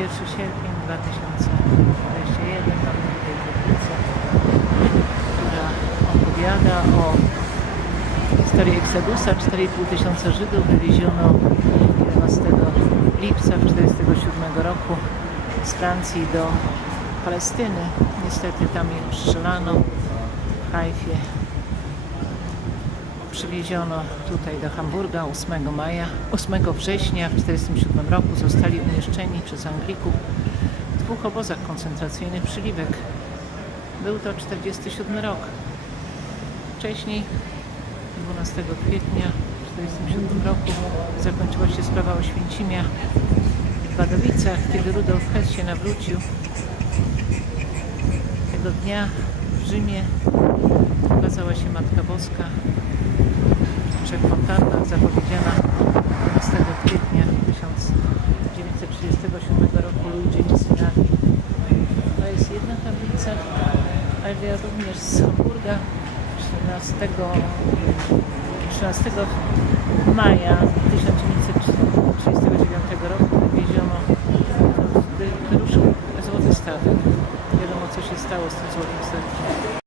1 sierpień 2021 mamy tutaj tablicę, która opowiada o historii Eksodusa. 4,5 tysiąca Żydów wywieziono 11 lipca 1947 roku z Francji do Palestyny. Niestety tam ich strzelano w Hajfie. Przywieziono tutaj do Hamburga 8 maja, 8 września w 1947 roku zostali umieszczeni przez Anglików w dwóch obozach koncentracyjnych przy Liwek. Był to 47 rok. Wcześniej, 12 kwietnia w 1947 roku zakończyła się sprawa Oświęcimia w Wadowicach, kiedy Rudolf Hess się nawrócił. Tego dnia w Rzymie ukazała się Matka Boska trzech fontannach zapowiedziana 12 kwietnia 1937 roku Luigi Missinati. To jest jedna tablica, ale również z Hamburga 13, 13 maja 1939 roku wywieziono wyruszył złoty statek. Wiadomo co się stało z tym złotym statkiem.